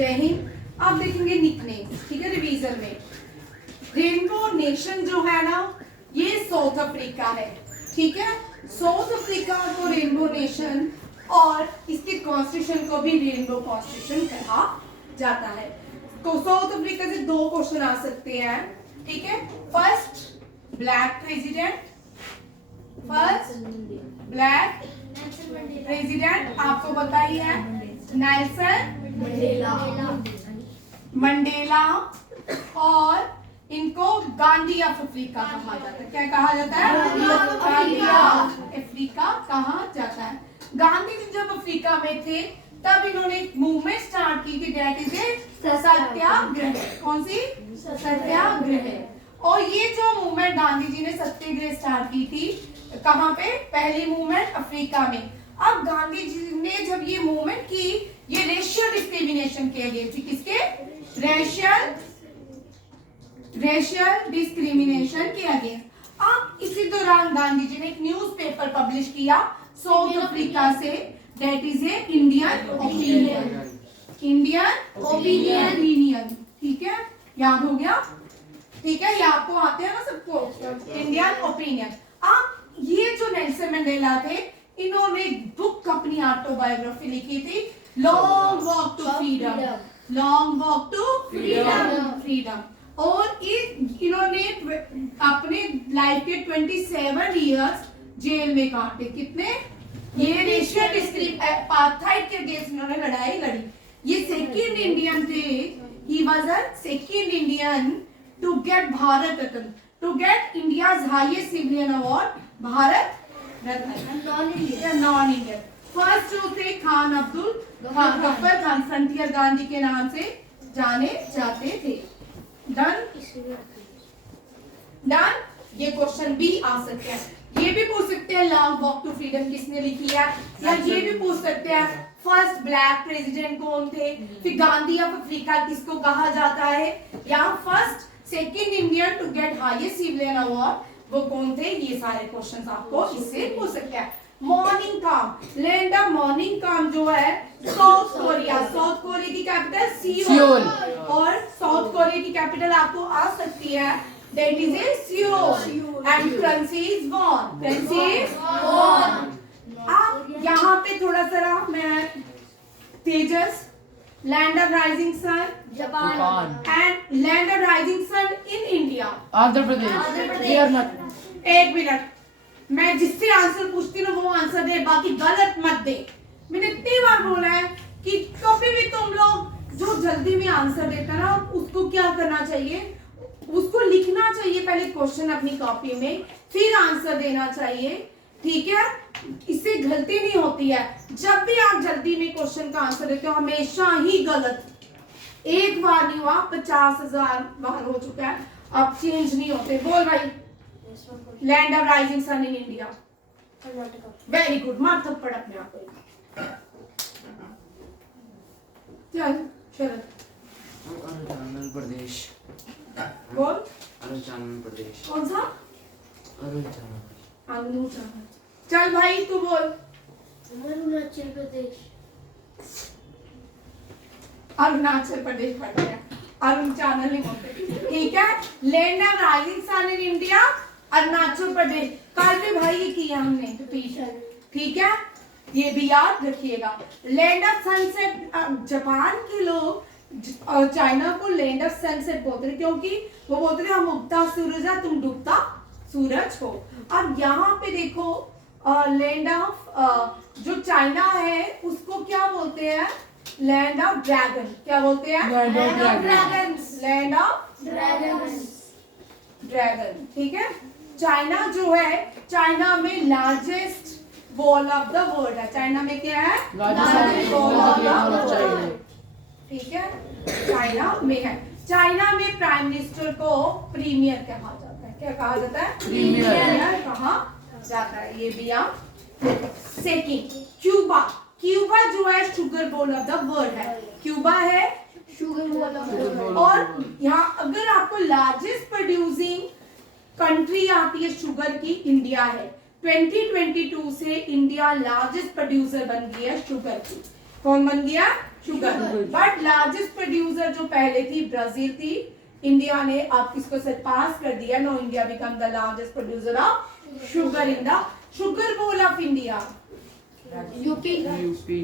जय हिंद। आप देखेंगे निकनेम, ठीक है, रिवीजन में रेनबो नेशन जो है ना ये साउथ अफ्रीका है, ठीक है। साउथ अफ्रीका को रेनबो नेशन और इसके कॉन्स्टिट्यूशन को भी रेनबो कॉन्स्टिट्यूशन कहा जाता है। तो साउथ अफ्रीका से दो क्वेश्चन आ सकते हैं, ठीक है। फर्स्ट ब्लैक प्रेसिडेंट, आपको पता ही है नेल्सन मंडेला, और इनको गांधी ऑफ अफ्रीका कहा जाता है। क्या कहा जाता है? गांधी ऑफ अफ्रीका कहा जाता है। गांधी जी जब अफ्रीका में थे तब इन्होंने एक मूवमेंट स्टार्ट की थी, दैट इज सत्याग्रह। कौन सी? सत्याग्रह। और ये जो मूवमेंट गांधी जी ने सत्याग्रह स्टार्ट की थी, कहाँ पे? पहली मूवमेंट अफ्रीका में। अब गांधी जी ने जब ये मूवमेंट की, ये रेशियल डिस्क्रिमिनेशन के अगेंस्ट थी। किसके? रेशियल डिस्क्रिमिनेशन के अगेंस्ट। अब इसी दौरान गांधी जी ने एक न्यूज़पेपर पब्लिश किया साउथ अफ्रीका से, that is A Indian opinion, ठीक है, याद हो गया, ठीक है, ये आपको आते हैं ना सबको, इंडियन ओपिनियन। अब ये जो नेल्सन मंडेला थे, इन्होंने बुक अपनी ऑटोबायोग्राफी लिखी थी, लॉन्ग वॉक टू फ्रीडम। और इन्होंने अपने लाइफ के 27 इयर्स जेल में काटे। कितने? ये रेशियल डिस्क्रिमिनेशन के अगेंस्ट इन्होंने लड़ाई लड़ी। ये सेकंड इंडियन थे, he was a second Indian to get Bharat Ratna, to get India's highest civilian award, Bharat Ratna, non Indian. First जो थे खान अब्दुल गफ्फर खान, फ्रंटियर गांधी के नाम से जाने जाते थे। डन। ये क्वेश्चन भी आ सकते हैं, ये भी पूछ सकते हैं लॉन्ग वॉक टू फ्रीडम किसने लिखी है, या ये भी पूछ सकते हैं फर्स्ट ब्लैक प्रेसिडेंट कौन थे, फिर गांधी ऑफ अफ्रीका किसको कहा जाता है, या first second Indian to get highest civilian award वो कौन थे। ये सारे क्वेश्चंस आपको इससे पूछ सकते हैं। मॉर्निंग काम, लैंड ऑफ मॉर्निंग काम जो है साउथ कोरिया की कैपिटल सियोल, और साउथ कोरिया की कैपिटल आपको आ सकती है, that is a Seoul, and France is won. अब यहाँ पे थोड़ा सा मैं Tejas, land of rising sun Japan, and land of rising sun in India Andhra Pradesh. एक मिनट, मैं जिससे आंसर पूछती हूँ वो आंसर दे, बाकी गलत मत दे। मैंने इतनी बार बोला है कि कभी भी तुम लोग जो जल्दी में आंसर देता ना, उसको क्या करना चाहिए, उसको लिखना चाहिए पहले क्वेश्चन अपनी कॉपी में, फिर आंसर देना चाहिए, ठीक है। इससे गलती नहीं होती है। जब भी आप जल्दी में क्वेश्चन का आंसर देते हो हमेशा ही गलत, एक बार नहीं हुआ, 50,000 बार हो चुका है, अब चेंज नहीं होते। बोल भाई। Land of rising sun in India, very good, मार थप्पड़ अपने आप को। चल शरद। अरुणाचल प्रदेश। बोल। अरुणाचल प्रदेश। कौन सा? अरुणाचल। चल भाई तू बोल। अरुणाचल प्रदेश। अरुणाचल प्रदेश पढ़ गया, अरुणाचल नहीं बोलते, ठीक है। Land of rising sun in India Arunachal Pradesh. कल भी भाई ये किया हमने रिपीट, ठीक है, ये भी याद रखिएगा। लैंड ऑफ सनसेट, जापान के लोग चाइना को लैंड ऑफ सनसेट बोलते थे, क्योंकि वो बोलते थे हम उगता सूरज है, तुम डूबता सूरज हो। अब यहाँ पे देखो लैंड ऑफ जो चाइना है उसको क्या बोलते हैं? Land of dragon. क्या बोलते हैं? Land of land of dragon, ठीक है। चाइना जो है, चाइना में largest wall of the world है। चाइना में क्या है? Largest wall of the world, ठीक है, चाइना में है। चाइना में प्राइम मिनिस्टर को प्रीमियर कहा जाता है। क्या कहा जाता है? प्रीमियर कहा जाता है। ये भी आप सेकंड। क्यूबा जो है sugar bowl of the world है। क्यूबा है sugar bowl of the world. और यहाँ अगर आपको लार्जेस्ट प्रोड्यूसिंग कंट्री आती है शुगर की, इंडिया है। 2022 से इंडिया लार्जेस्ट प्रोड्यूसर बन गई है शुगर की। कौन बन गया? शुगर। बट लार्जेस्ट प्रोड्यूसर जो पहले थी ब्राजील थी, इंडिया ने अब इसको सरपास कर दिया। No India become the largest producer of sugar in the sugar bowl of India. UP UP,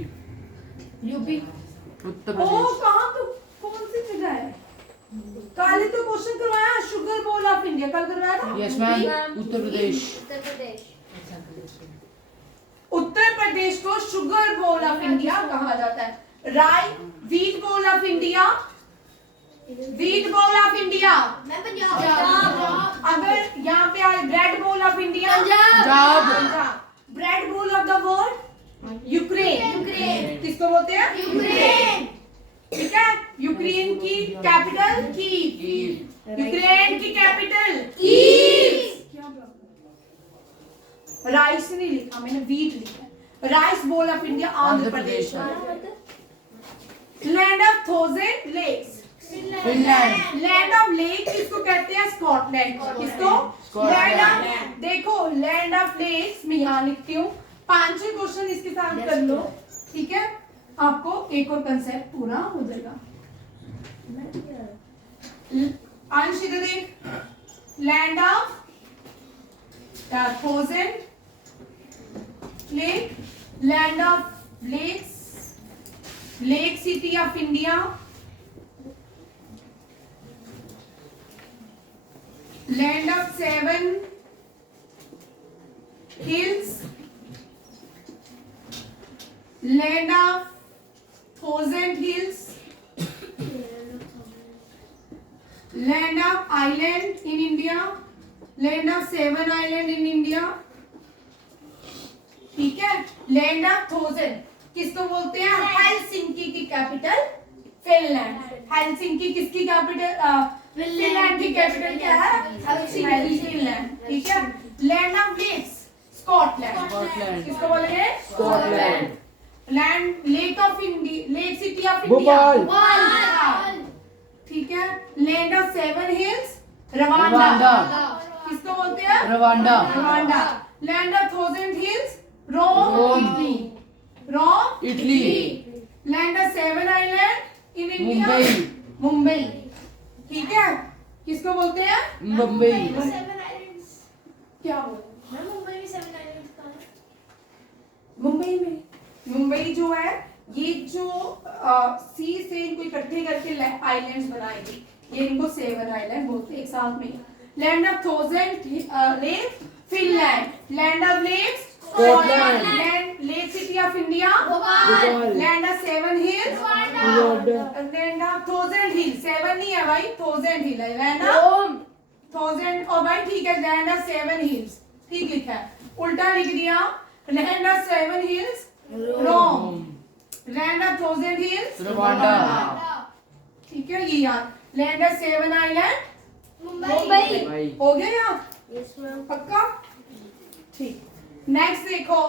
UP Uttar ओ प्रदेश, कहाँ तो कौन सी जगह है? कल ही तो क्वेश्चन करवाया शुगर बोल ऑफ इंडिया, कल करवाया था। Yes ma'am, Uttar Pradesh, Uttar Pradesh. उत्तर प्रदेश को शुगर बोल ऑफ इंडिया कहा जाता है। राई wheat bowl of India, wheat bowl of India. मैं पंजाब। अगर यहाँ पे आए bread bowl of India, Punjab, bread bowl of the world Ukraine. Ukraine. किसको बोलते हैं? यूक्रेन। ठीक है, यूक्रेन की कैपिटल कीव, कीव, यूक्रेन की कैपिटल कीव। राइस नहीं लिखा मैंने, वीट लिखा है। Rice bowl of India Andhra Pradesh. Land of thousand lakes, Finland, land of lake किसको कहते हैं? स्कॉटलैंड। किसको? स्कॉटलैंड। लैंड ऑफ, देखो लैंड ऑफ लेक्स मैं यहाँ लिखती हूँ। 5 क्वेश्चन इसके साथ कर लो, ठीक है, आपको एक और कंसेप्ट पूरा हो जाएगा। अंश इधर देख, land of thousand lake, land of lakes, lake city of India, land of 7 hills, land of 1000 hills, land of island in India, land of 7 island in India, ठीक है। लैंड ऑफ 1000 किसको बोलते हैं? हेलसिंकी की कैपिटल फिनलैंड। हेलसिंकी किसकी capital? Finland की capital क्या है? फिनलैंड, ठीक है। Land of lakes Scotland, Scotland, किसको बोलेंगे? Scotland, land lake of India, lake city of Bhopal, India, ठीक है। Land of 7 hills Rwanda, Rwanda, किसको बोलते हैं? Rwanda, Rwanda. Land of 1000 hills Rome, Rome, Italy, Rome, Italy. Land of 7 island in India, Mumbai, Mumbai, ठीक है। किसको बोलते हैं? मुंबई, 7 आइलैंड्स। क्या बोलते मैं मुंबई में 7 आइलैंड्स का है। हैं? मुंबई में, मुंबई जो है ये जो सी से इनको इकट्ठे करके आइलैंड्स बनाएंगे, ये इनको 7 आइलैंड बोलते हैं एक साथ में। Land of 1000 lake Finland, land of lakes Scotland, land lake city of India Bhopal, land of 7 hills, land of 1000 hill, 7 नहीं है भाई, 1000 हिल है। लैंड ऑफ 1000 और भाई ठीक है, लैंड ऑफ 7 हिल्स ठीक लिखा है, उल्टा लिख दिया। Land of 7 hills Rome, land of 1000 hills Rwanda, ठीक है, ये याद। Land of 7 island Mumbai. हो गया याद? Yes ma'am. पक्का? ठीक। नेक्स्ट देखो,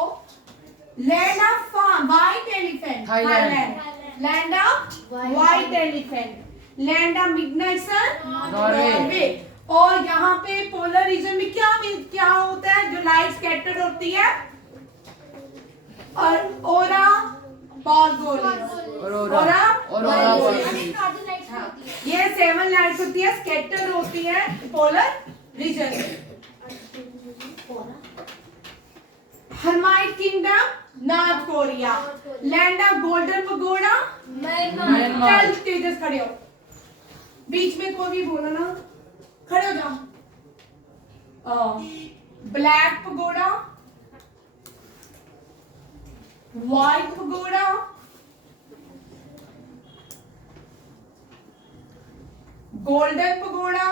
land of white elephant Thailand, land of white elephant, land of midnight sun Norway, और यहाँ पे पोलर रीजन में क्या होता है जो लाइट स्कैटर्ड होती है? और aurora borealis, aurora, aurora aurora borealis. Carbon lights होती है। ये 7 लाइट्स होती है, स्कैटर्ड होती है पोलर रीजन में। Hermite kingdom north Korea, land of golden pagoda Myanmar, चल तेजस खड़े हो, बीच में कोई भी बोला ना, खड़े हो जाओ। Black pagoda, white pagoda, golden pagoda,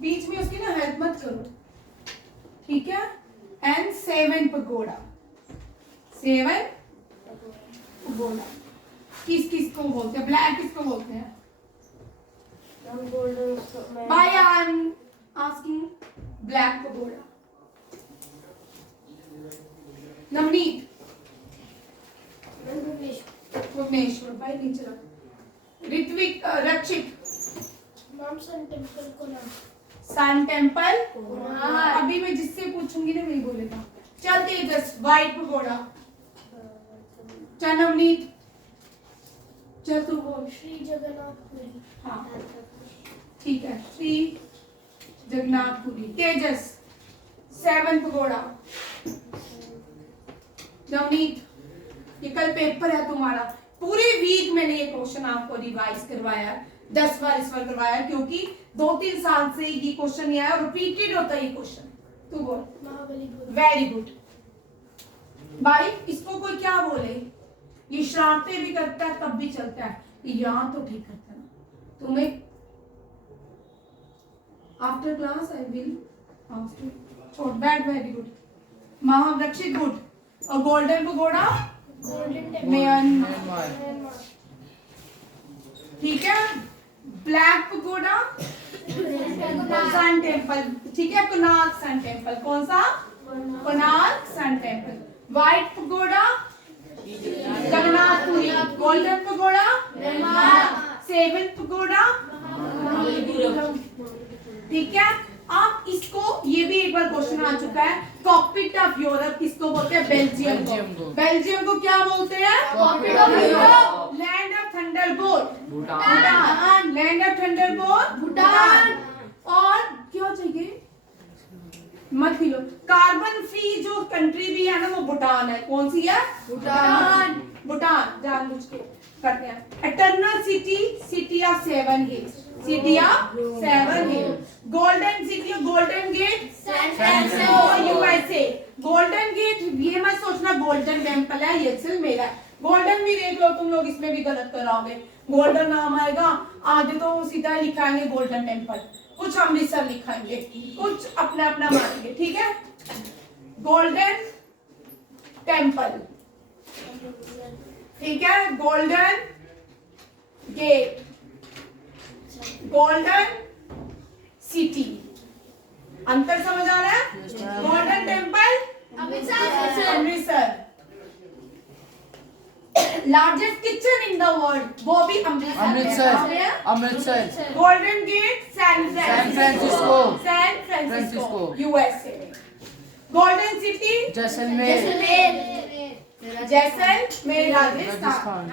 बीच में उसकी ना हेल्प मत करो, ठीक है। एंड 7 पगोड़ा, 7 पगोड़ा किस किस को बोलते हैं? ब्लैक किसको बोलते हैं? हम golden Why I am asking black pagoda? Navneet, Bhubaneswar भाई नीचे रख। Ritwik, Rakshit, ma'am sun temple को नाम। Sun temple. कोणार्क। अभी मैं जिससे पूछूंगी ना वही बोलेगा। चल तेजस, व्हाइट पगोड़ा। चल नवनीत, चल तू बोल। श्री जगन्नाथपुरी। हाँ ठीक है, श्री जगन्नाथपुरी। तेजस 7 पगोड़ा। नवनीत ये कल पेपर है तुम्हारा, पूरे वीक मैंने ये क्वेश्चन आपको रिवाइज करवाया, 10 बार इस बार करवाया, क्योंकि 2-3 साल से ये क्वेश्चन नहीं आया और रिपीटेड होता है ये क्वेश्चन। तू बोल। महाबलीपुरम। वेरी गुड भाई। इसको कोई क्या बोले, ये शरारतें भी करता है तब भी चलता है, ये यहाँ तो ठीक करता है ना तुम्हें। आफ्टर क्लास आई विल छोड़ बैठ। Very good. महावृक्षित गुड। और golden pagoda golden temple. Myanmar. Myanmar. ठीक है। Black pagoda sun temple. ठीक है, कोणार्क सन टेम्पल। कौन सा? Konark sun temple. White pagoda Jagannathpuri. Golden pagoda Myanmar. 7 pagoda. ठीक है। आप इसको, ये भी एक बार क्वेश्चन आ चुका है, कॉकपिट ऑफ यूरोप किसको बोलते हैं? बेल्जियम को। बेल्जियम को क्या बोलते हैं? Cockpit of Europe. Land of Thunderbolt Bhutan. Land of Thunderbolt Bhutan. और क्या चाहिए? मत हिलो। कार्बन फ्री जो कंट्री भी है ना वो भूटान है। कौन सी है? भूटान। भूटान जानबूझ के करते हैं। Eternal city, city of 7 hills. City of 7 hills. Golden city, golden gate USA. Golden gate ये मत सोचना गोल्डन टेम्पल है, ये सिर्फ मेरा है। गोल्डन भी देख लो तुम लोग, इसमें भी गलत कराओगे। गोल्डन नाम आएगा, आधे तो सीधा लिखाएंगे गोल्डन टेम्पल, कुछ अमृतसर लिखाएंगे, कुछ अपना अपना मानेंगे। ठीक है। Golden temple. ठीक है। Golden gate, golden city. अंतर समझ आ रहा है? Golden temple Amritsar. Largest kitchen in the world, वो भी Amritsar. Amritsar. Golden gate San Francisco. Francisco USA. Golden city Jaisalmer. Jaisalmer Rajasthan.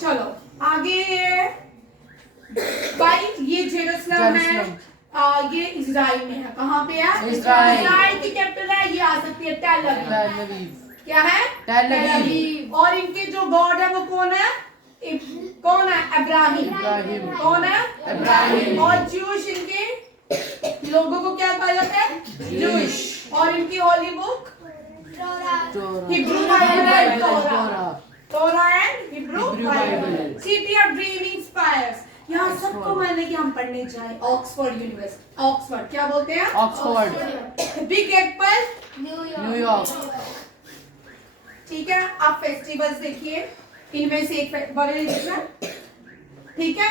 चलो आगे। भाई ये जेरूसलम है, ये इजराइल में है। कहाँ पे है? इजराइल की कैपिटल है, ये आ सकती है टेल अवीव। क्या है? Tel Aviv. और इनके जो गॉड है वो कौन है? कौन है? अब्राहिम। कौन है? अब्राहिम। और ज्यूश इनके लोगों को क्या कहा जाता है? ज्यूश। और इनकी होली बुक हिब्रू बाइबल। तोरा and Hebrew Bible. City of dreaming spires. यहाँ सबको मानने कि हम पढ़ने जाए। Oxford university. ऑक्सफोर्ड क्या बोलते हैं? ऑक्सफोर्ड। Big Apple New York. ठीक है। आप फेस्टिवल्स देखिए, इनमें से एक बड़े देखना। ठीक है।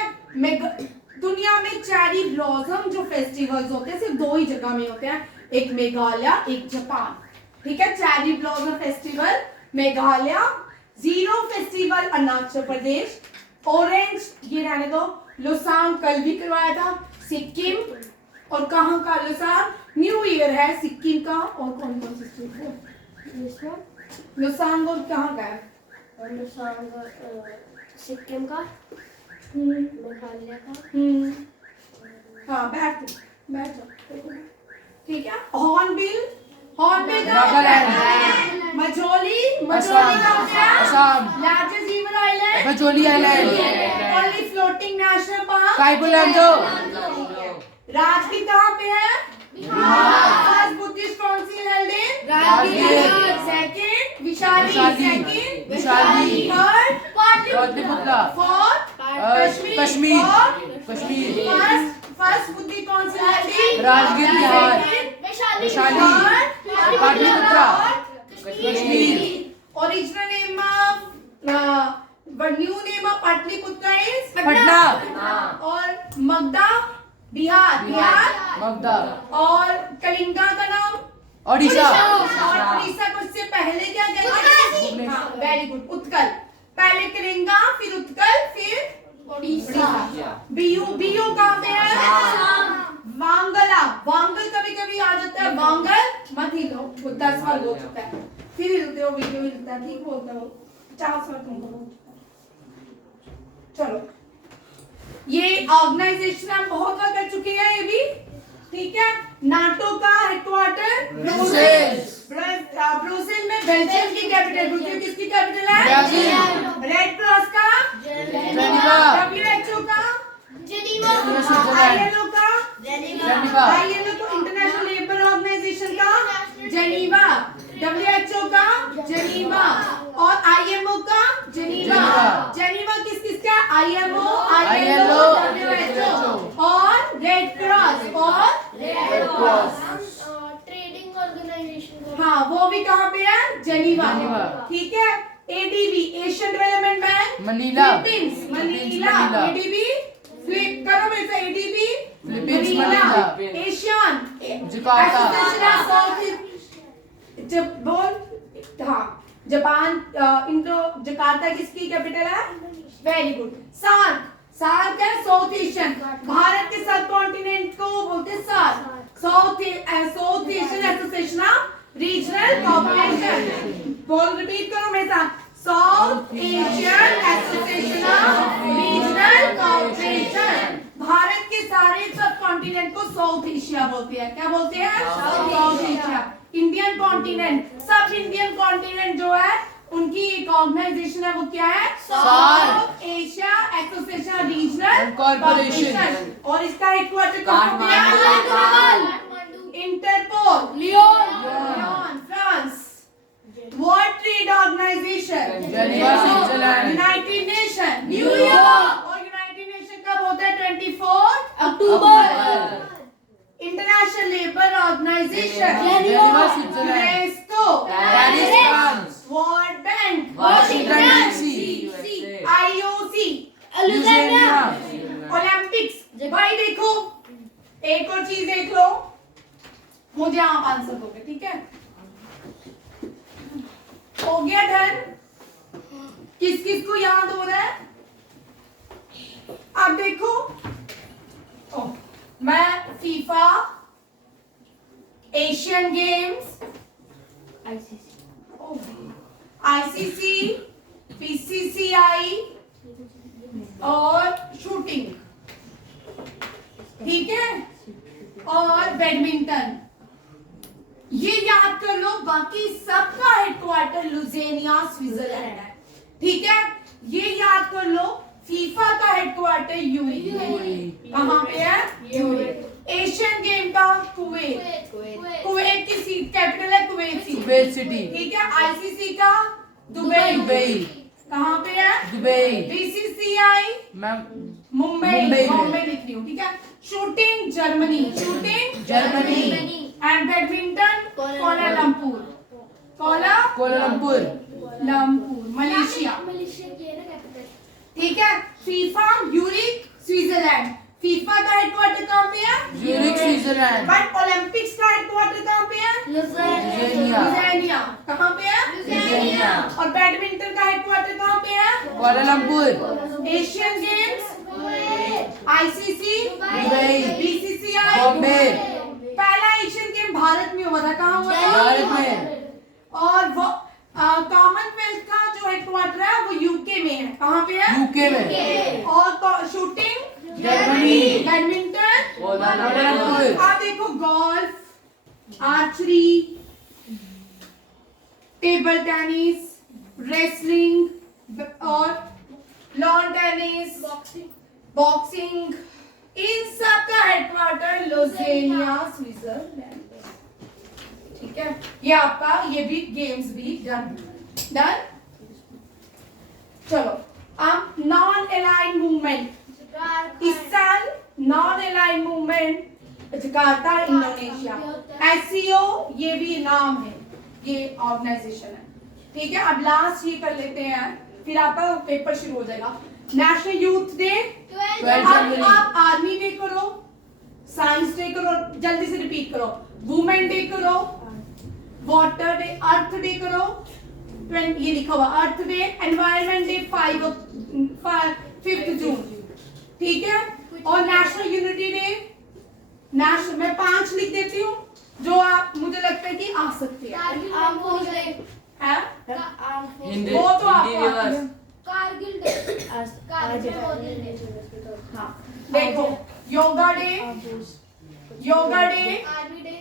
दुनिया में चेरी ब्लॉसम जो फेस्टिवल्स होते हैं सिर्फ 2 ही जगह में होते हैं, एक मेघालय, एक जापान। ठीक है। Cherry blossom festival Meghalaya, Ziro festival Arunachal Pradesh, orange ये रहने दो, लोसांग कल भी करवाया था, सिक्किम। और कहाँ का लोसांग? न्यू ईयर है सिक्किम का। और कौन कौन सी स्टेट है? लोसांग और कहाँ का है? सिक्किम का, मेघालय का। हाँ बैठ जाओ। ठीक है। Hornbill Majuli Assam. Largest river island Majuli island. Only floating national park Keibul Lamjao. Rajgir कहाँ पे है? First Buddhist council held in Rajgir. Second Vaishali. Third Pataliputra. Fourth Kashmir. First Buddhist council held in Rajgir Bihar. Vaishali. Pataliputra. Kashmir. Original name of new name of Pataliputra is Patna. और मगधा बिहार। मगधा। और कलिंगा का नाम ओडिशा। और उड़ीसा को इससे पहले क्या कहते हैं? Very good. उत्कल। पहले कलिंगा, फिर उत्कल, फिर उड़ीसा। बीयू कहाँ पे है? वांगला। वांगल कभी कभी आ जाता है, वांगल मत हिलो, 10 बार हो चुका है। फिर हिलते हो, वीडियो हिलता है। ठीक बोलता हो, 50 बार तुमको हो चुका है। चलो, ये ऑर्गेनाइजेशन हम बहुत बार कर चुके हैं ये भी, ठीक है। नाटो का हेडक्वार्टर ब्रुसेल्स। ब्रुसेल में बेल्जियम की कैपिटल, ब्रुसेल किसकी कैपिटल है? ब्राजील। रेड क्रॉस का जेनेवा। WHO का जेनीवा। ILO का जेनेवा। ILO तो इंटरनेशनल लेबर ऑर्गेनाइजेशन का जेनीवा, WHO का जेनीवा और IMO का जेनीवा। जेनीवा किस किस का? IMO, ILO, WHO और रेड क्रॉस और ट्रेडिंग ऑर्गेनाइजेशन। हाँ, वो भी कहाँ पे है? Geneva, Geneva. ठीक है। ADB Asian Development Bank Manila. Philippines, Manila. Manila. ADB flip करो मेरे से, ADB Philippines, Manila. Asian Jakarta. Association of south जब बोल हाँ, जापान इंडो जकार्ता किसकी कैपिटल है? Very good. सार्क, सार्क है साउथ एशियन, भारत के सब कॉन्टिनेंट को बोलते हैं SAARC, South Asian Association of Regional Cooperation. बोल, रिपीट करो मेरे साथ, South Asian Association of Regional Cooperation. Bharat के सारे सब कॉन्टिनेंट को साउथ एशिया बोलते हैं। क्या बोलते हैं? South Asia. इंडियन कॉन्टिनेंट, सब इंडियन कॉन्टिनेंट जो है उनकी एक ऑर्गेनाइजेशन है, वो क्या है? South Asia association regional corporation. और इसका हेडक्वार्टर कहाँ पे है? Interpol, Lyon, France. World Trade Organisation, Geneva, Switzerland. United Nation, न्यूयॉर्क। और यूनाइटेड नेशन कब होता है? 24 अक्टूबर। International Labour Organisation, Geneva, Switzerland. UNESCO, Paris, France. World Bank, Washington DC. IOC, Lausanne. Olympics. भाई देखो, एक और चीज देख लो, मुझे आप आंसर दोगे, ठीक है? हो गया डन? किस किस को याद हो रहा है? अब देखो, मैं FIFA, Asian games, ICC, BCCI और शूटिंग, ठीक है, और बैडमिंटन, ये याद कर लो। बाकी सबका हेडक्वार्टर लुज़ेनिया स्विट्जरलैंड है, ठीक है। ये याद कर लो, फीफा का हेडक्वार्टर यूएई। कहाँ पे है? यूएई। एशियन गेम का कुवैत, कुवैत की सीट कैपिटल है कुवैत सिटी। ठीक है। ICC का दुबई, दुबई। कहाँ पे है? दुबई। BCCI मुंबई, बॉम्बे लिख रही हूँ, ठीक है। Shooting Germany, shooting Germany. And badminton Kuala Lumpur, Kuala Lumpur. Malaysia, Malaysia की है ना कैपिटल। ठीक है। फीफा यूरिक स्विट्जरलैंड, फीफा का हेडक्वार्टर कहाँ पे है? यूरिक, स्विट्जरलैंड। बट ओलंपिक्स का हेडक्वार्टर कहाँ पे है? लुज़ेनिया। लुज़ेनिया, कहाँ पे है? लुज़ेनिया। और बैडमिंटन का हेडक्वार्टर कहाँ पे है? Kuala Lumpur. Asian games, ICC, Dubai. BCCI, Bombay. पहला एशियन गेम भारत में हुआ था, कहाँ हुआ था? भारत में। और वो कॉमनवेल्थ का जो हेडक्वार्टर है वो यूके में है, कहाँ पे है? यूके में। और शूटिंग जर्मनी। Badminton Kuala Lumpur. आप देखो, golf, archery, table tennis, wrestling और लॉन टेनिस, बॉक्सिंग, इन सब का हेडक्वार्टर लुज़ेनिया स्विट्जरलैंड, ठीक है। ये आपका ये भी गेम्स भी डन। चलो, अब नॉन अलाइंड मूवमेंट। इस साल non aligned movement Jakarta, Indonesia. SCO ये भी नाम है, ये ऑर्गेनाइजेशन है, ठीक है। अब लास्ट ये कर लेते हैं, फिर आपका पेपर शुरू हो जाएगा। नेशनल यूथ डे, 12 जनवरी। आप आर्मी डे करो, साइंस डे करो, जल्दी से रिपीट करो। वुमेन डे करो, वाटर डे, अर्थ डे करो, ये लिखा हुआ अर्थ डे, एनवायरनमेंट डे 5th जून, ठीक है। और नेशनल यूनिटी डे, नेशनल, मैं 5 लिख देती हूँ जो आप मुझे लगता है कि आ सकते हैं। हिंदी वो तो हिंदी आपको दिवस। कारगिल डे। हाँ देखो, yoga day, army day,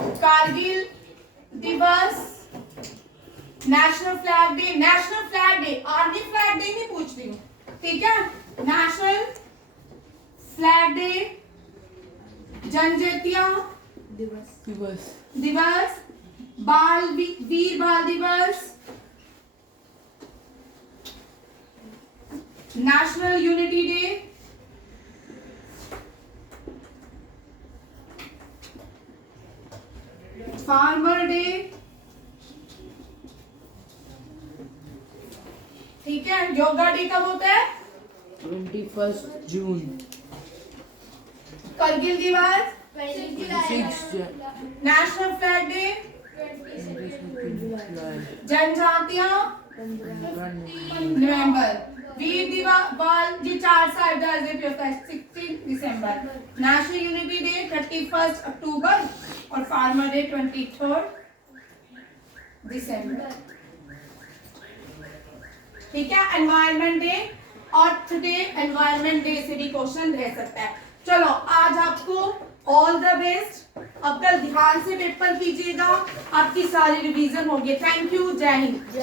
Kargil दिवस, national flag day, army flag day नहीं पूछ रही हूँ, ठीक है। नेशनल फ्लैग डे, जनजातीय दिवस, वीर बाल दिवस, national unity day, farmer day, ठीक है। योगा डे कब होता है? 21 जून, करगिल दिवस, 26 नेशनल फ्लैग डे, जनजातीय नवंबर, वीर दिवस ये 4 साल पे होता है 16 दिसंबर, नेशनल यूनिटी डे 31 अक्टूबर और फार्मर डे 23 दिसंबर, ठीक है। एनवायरनमेंट डे, अर्थ डे, एनवायरनमेंट डे से भी क्वेश्चन रह सकता है। चलो आज आपको ऑल द बेस्ट, अब कल ध्यान से पेपर कीजिएगा, आपकी सारी रिवीजन होगी। थैंक यू, जय हिंद।